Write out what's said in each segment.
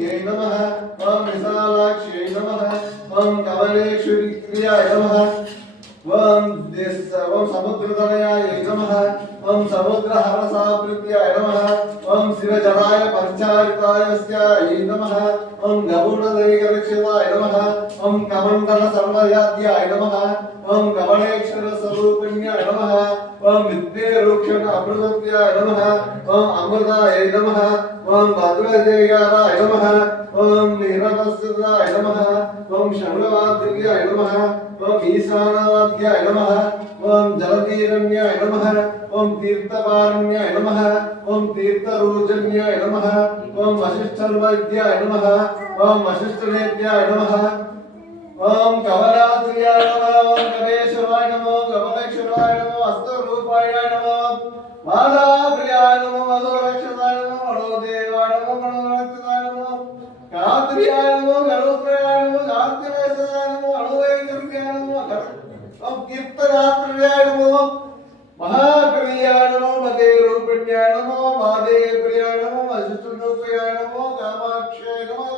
ये नमः ओम विशालाक्ष्यै नमः ओम कमलेश्वरी क्रियाय नमः ओम समुद्रतनयाय नमः ओम समुद्रहरसावृत्याय नमः ओम शिवजराय पंचारितायस्याय नमः ओम गरुडदैकरक्षिताय नमः ओम कमण्डल सर्वयाद्याय नमः ओम कमलेश्वर स्वरूपिण्याय नमः ओम विद्येरूक्षण अमृतत्याय नमः ओम अमृताय नमः ओम भद्रदेयाय नमः ओम निरवस्त्राय नमः ओम शमलवाद्याय नमः ओम ईशानाद्याय नमः ओम जलधीरण्याय नमः ओम तीर्थपारण्याय नमः ओम तीर्थरोजन्याय नमः ओम वशिष्ठर्वैद्याय नमः ओम वशिष्ठनेत्याय नमः ओम कमलाद्याय नमः ओम कवेश्वराय नमः कमलेश्वराय नमः हस्तरूपाय नमः मालाप्रियाय नमः मधुरक्षताय नमः मनोदेवाय नमः मनोरक्षताय नमः कात्रियाय नमः गरुप्रियाय नमः कार्तिकेयाय नमः अनुवैद्याय नमः ओम कीर्तनात्र्याय नमः महाकवियाय नमः मदेरूपिण्याय नमः मादेप्रियाय नमः वशिष्ठरूपाय नमः कामाक्षाय नमः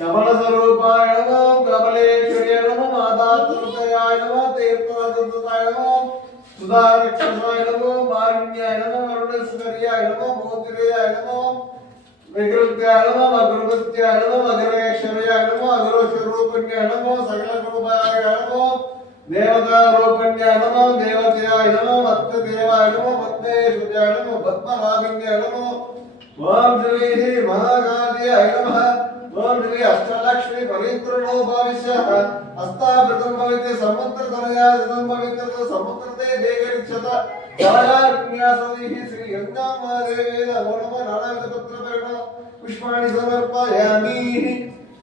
कमलस्वरूपाय नमः कमलेश्वर्याय नमः मातातृतयाय नमः तीर्थराजतृताय नमः सुधारक्षसाय नमः मान्याय नमः वरुणेश्वर्याय नमः मोतिरेयाय नमः विकृत्याय नमः अग्रवत्याय नमः अग्रेश्वर्याय नमः अग्रस्वरूपिण्याय नमः सकलरूपाय नमः देवतारूपिण्याय नमः देवत्याय नमः भक्तदेवाय नमः भक्तेश्वर्याय नमः पद्मनाभिन्याय नमः ओम श्री महाकाल्याय नमः ओम श्री अष्टलक्ष्मी पवित्रो भविष्य हस्तावृतं भविते समुद्रतनया सदं पवित्र समुद्रते देगरिक्षत जलान्यासैः श्री गंगामादेवी नमो नमः नानाविधपत्रपर्णो पुष्पाणि समर्पयामि।